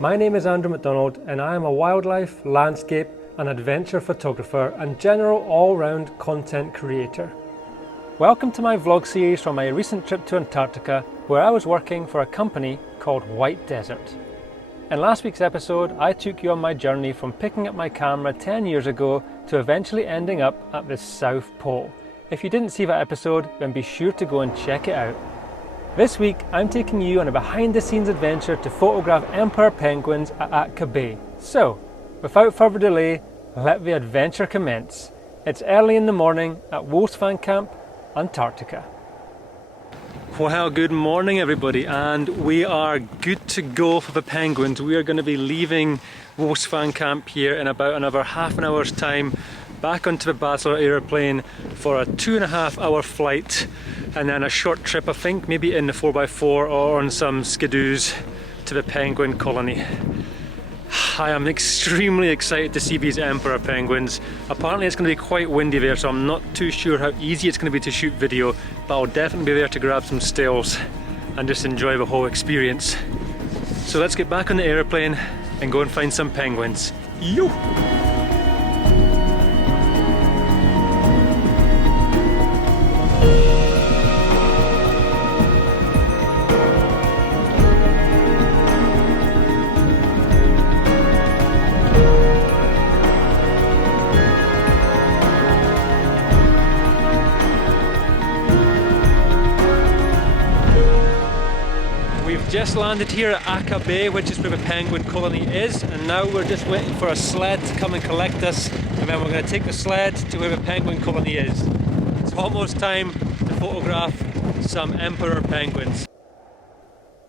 My name is Andrew McDonald and I am a wildlife, landscape and adventure photographer and general all-round content creator. Welcome to my vlog series from my recent trip to Antarctica, where I was working for a company called White Desert. In last week's episode, I took you on my journey from picking up my camera 10 years ago to eventually ending up at the South Pole. If you didn't see that episode, then be sure to go and check it out. This week, I'm taking you on a behind-the-scenes adventure to photograph emperor penguins at Antarctica Bay. So, without further delay, let the adventure commence. It's early in the morning at Wolfsfang Camp, Antarctica. Well, good morning everybody, and we are good to go for the penguins. We are going to be leaving Wolfsfang Camp here in about another half an hour's time, back onto the Basel aeroplane for a 2.5 hour flight, and then a short trip, I think, maybe in the 4x4 or on some skidoos to the penguin colony. I am extremely excited to see these emperor penguins. Apparently it's going to be quite windy there, so I'm not too sure how easy it's going to be to shoot video, but I'll definitely be there to grab some stills and just enjoy the whole experience. So let's get back on the aeroplane and go and find some penguins. Yo! Just landed here at Antarctica Bay, which is where the penguin colony is, and now we're just waiting for a sled to come and collect us, and then we're going to take the sled to where the penguin colony is. It's almost time to photograph some emperor penguins.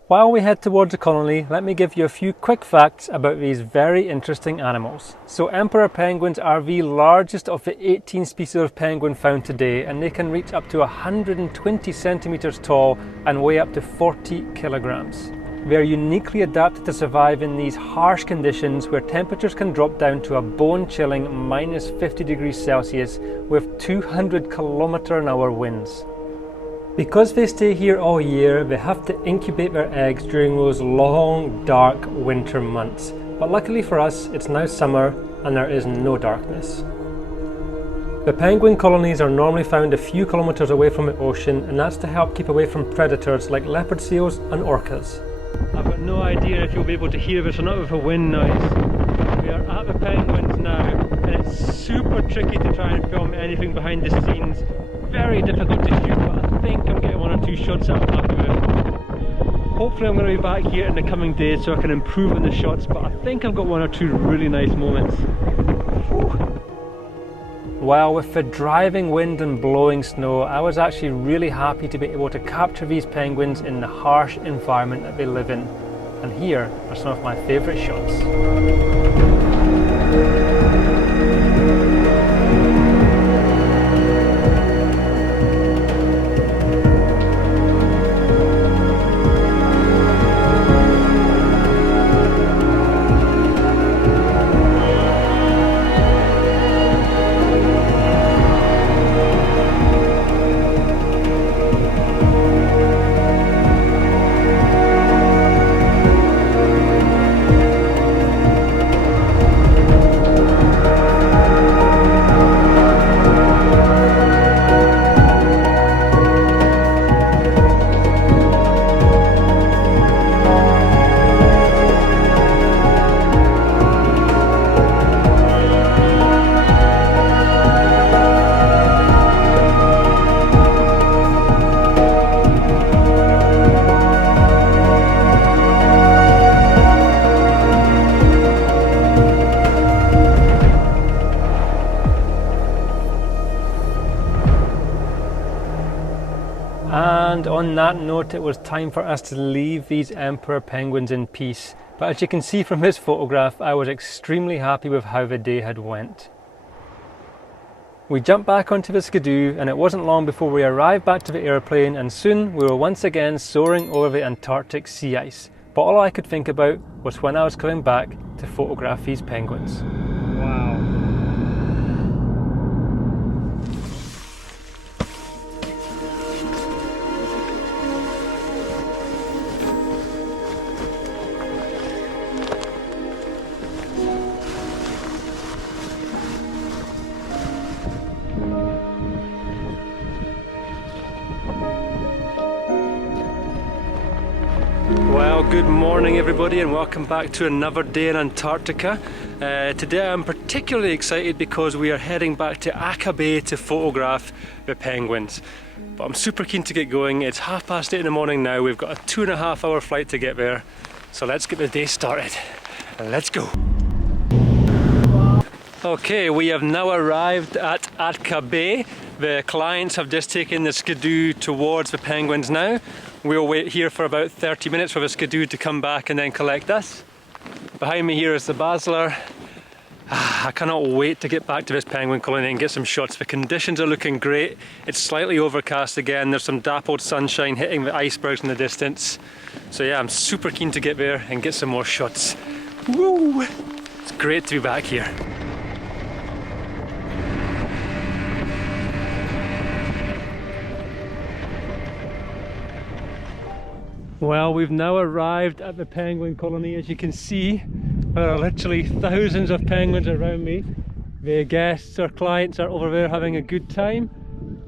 While we head towards the colony, let me give you a few quick facts about these very interesting animals. So emperor penguins are the largest of the 18 species of penguin found today, and they can reach up to 120 centimeters tall and weigh up to 40 kilograms. They are uniquely adapted to survive in these harsh conditions where temperatures can drop down to a bone-chilling minus 50 degrees Celsius with 200 km/h winds. Because they stay here all year, they have to incubate their eggs during those long, dark winter months. But luckily for us, it's now summer and there is no darkness. The penguin colonies are normally found a few kilometers away from the ocean, and that's to help keep away from predators like leopard seals and orcas. I've got no idea if you'll be able to hear this or not with the wind noise. We are at the penguins now, and it's super tricky to try and film anything behind the scenes. Very difficult to shoot, but I think I'm getting 1 or 2 shots that I'm happy with. Hopefully I'm going to be back here in the coming days so I can improve on the shots, but I think I've got 1 or 2 really nice moments. Well, with the driving wind and blowing snow, I was actually really happy to be able to capture these penguins in the harsh environment that they live in. And here are some of my favourite shots. And on that note, it was time for us to leave these emperor penguins in peace. But as you can see from this photograph, I was extremely happy with how the day had went. We jumped back onto the skidoo, and it wasn't long before we arrived back to the airplane, and soon we were once again soaring over the Antarctic sea ice. But all I could think about was when I was coming back to photograph these penguins. Wow. Good morning everybody and welcome back to another day in Antarctica. Today I'm particularly excited because we are heading back to Aka Bay to photograph the penguins. But I'm super keen to get going. It's 8:30 in the morning now. We've got a 2.5 hour flight to get there. So let's get the day started. Let's go. Okay, we have now arrived at Aka Bay. The clients have just taken the skidoo towards the penguins now. We'll wait here for about 30 minutes for the skidoo to come back and then collect us. Behind me here is the Basler. I cannot wait to get back to this penguin colony and get some shots. The conditions are looking great. It's slightly overcast again. There's some dappled sunshine hitting the icebergs in the distance. So yeah, I'm super keen to get there and get some more shots. Woo! It's great to be back here. Well, we've now arrived at the penguin colony. As you can see, there are literally thousands of penguins around me. The guests or clients are over there having a good time.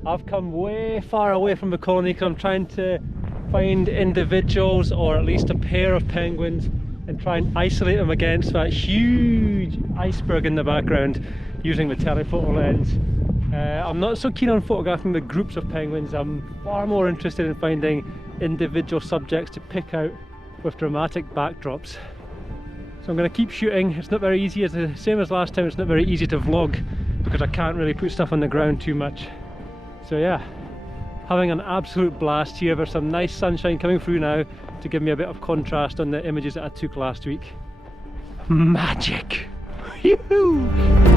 I've come way far away from the colony because I'm trying to find individuals or at least a pair of penguins and try and isolate them against that huge iceberg in the background using the telephoto lens. I'm not so keen on photographing the groups of penguins. I'm far more interested in finding individual subjects to pick out with dramatic backdrops. So I'm going to keep shooting. It's not very easy, it's the same as last time. It's not very easy to vlog because I can't really put stuff on the ground too much. So yeah, having an absolute blast here. There's some nice sunshine coming through now to give me a bit of contrast on the images that I took last week. Magic! Yoo-hoo!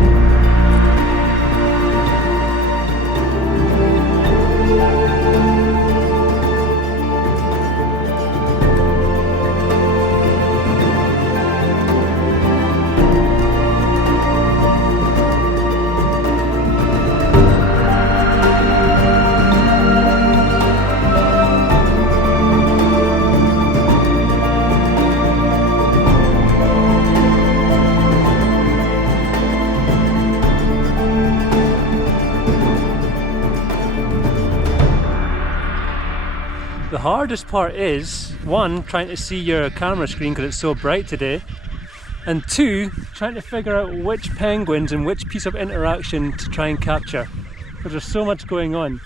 The hardest part is, one, trying to see your camera screen because it's so bright today, and two, trying to figure out which penguins and which piece of interaction to try and capture, because there's so much going on.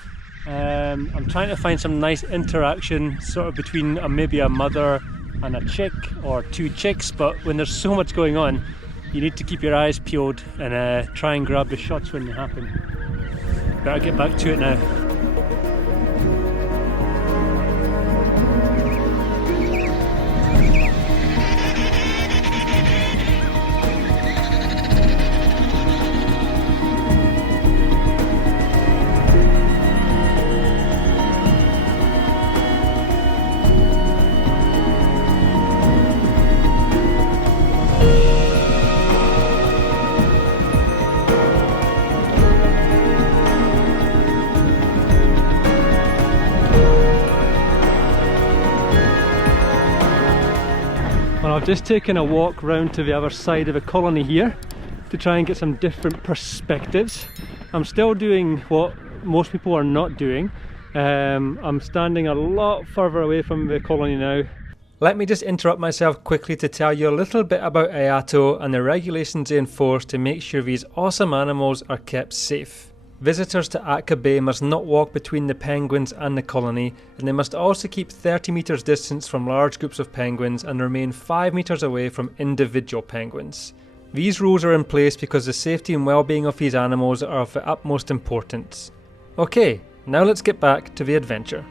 I'm trying to find some nice interaction sort of between maybe a mother and a chick or two chicks, but when there's so much going on, you need to keep your eyes peeled and try and grab the shots when they happen. Better get back to it now. Well, I've just taken a walk round to the other side of the colony here to try and get some different perspectives. I'm still doing what most people are not doing. I'm standing a lot further away from the colony now. Let me just interrupt myself quickly to tell you a little bit about IATO and the regulations they enforce to make sure these awesome animals are kept safe. Visitors to Aka Bay must not walk between the penguins and the colony, and they must also keep 30 metres distance from large groups of penguins and remain 5 metres away from individual penguins. These rules are in place because the safety and well-being of these animals are of the utmost importance. Okay, now let's get back to the adventure.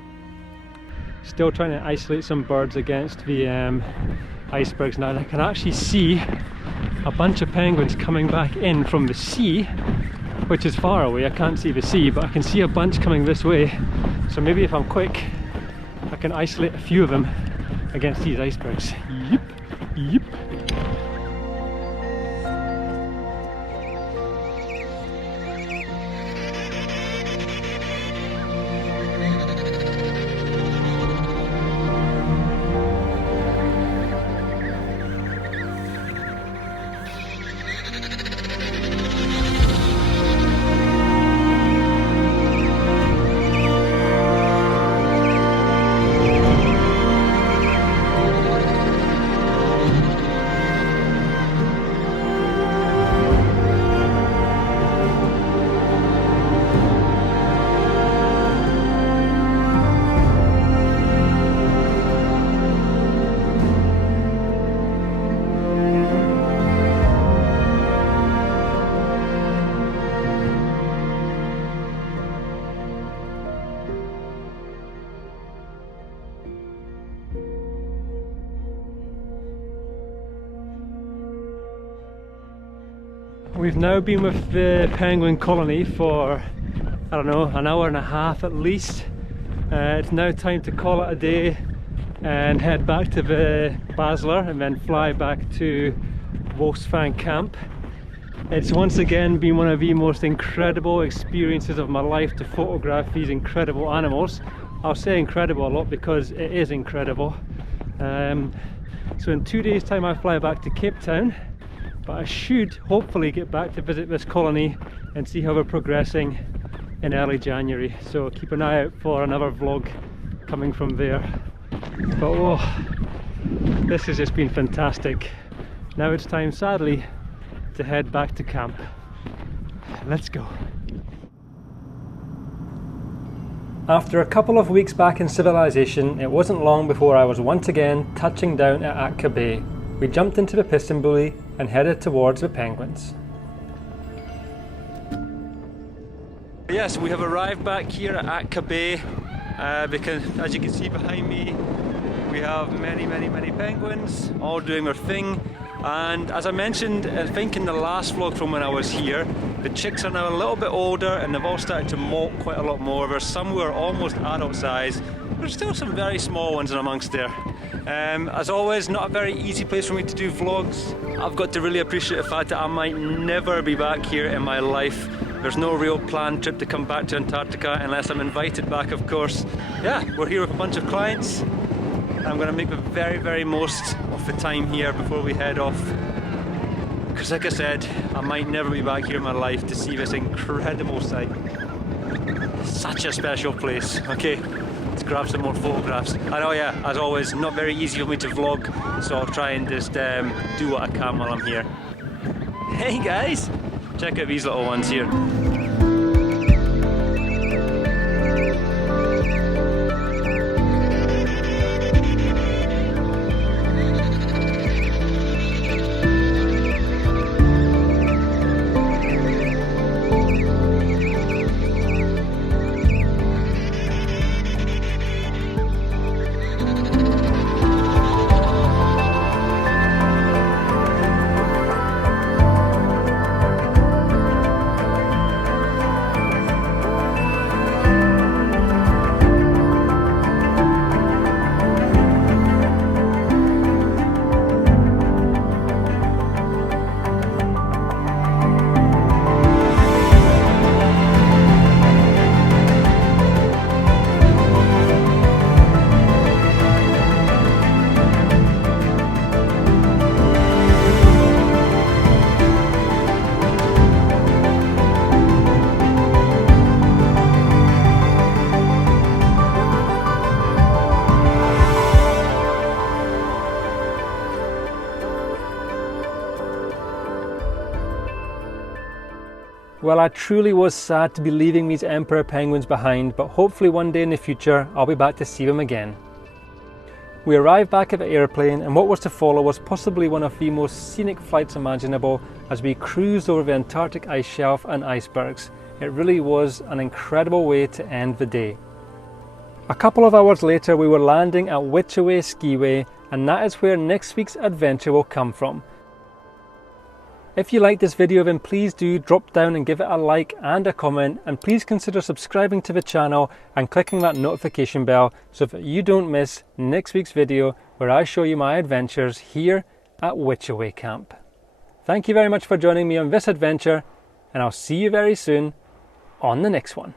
Still trying to isolate some birds against the icebergs now, and I can actually see a bunch of penguins coming back in from the sea, which is far away. I can't see the sea, but I can see a bunch coming this way. So maybe if I'm quick, I can isolate a few of them against these icebergs. Yep, yep. We've now been with the penguin colony for, I don't know, an hour and a half at least. It's now time to call it a day and head back to the Basler and then fly back to Wolfsfang camp. It's once again been one of the most incredible experiences of my life to photograph these incredible animals. I'll say incredible a lot because it is incredible. So in 2 days time I fly back to Cape Town, but I should hopefully get back to visit this colony and see how we're progressing in early January. So keep an eye out for another vlog coming from there. But oh, this has just been fantastic. Now it's time, sadly, to head back to camp. Let's go. After a couple of weeks back in civilization, it wasn't long before I was once again touching down at Atka Bay. We jumped into the piston buoy and headed towards the penguins. Yes, we have arrived back here at Atka Bay because, as you can see behind me, we have many penguins all doing their thing. And as I mentioned, I think in the last vlog from when I was here, the chicks are now a little bit older and they've all started to molt quite a lot more. There's some who are almost adult size. There's still some very small ones in amongst there. As always, not a very easy place for me to do vlogs. I've got to really appreciate the fact that I might never be back here in my life. There's no real planned trip to come back to Antarctica unless I'm invited back, of course. Yeah, we're here with a bunch of clients. I'm going to make the very most of the time here before we head off, because like I said, I might never be back here in my life to see this incredible sight. Such a special place. Okay, let's grab some more photographs. I know, yeah, as always, not very easy for me to vlog, so I'll try and just do what I can while I'm here. Hey guys, check out these little ones here. Well, I truly was sad to be leaving these emperor penguins behind, but hopefully one day in the future I'll be back to see them again. We arrived back at the airplane, and what was to follow was possibly one of the most scenic flights imaginable as we cruised over the Antarctic ice shelf and icebergs. It really was an incredible way to end the day. A couple of hours later we were landing at Witchaway Skiway, and that is where next week's adventure will come from. If you liked this video, then please do drop down and give it a like and a comment, and please consider subscribing to the channel and clicking that notification bell so that you don't miss next week's video where I show you my adventures here at Witchaway Camp. Thank you very much for joining me on this adventure, and I'll see you very soon on the next one.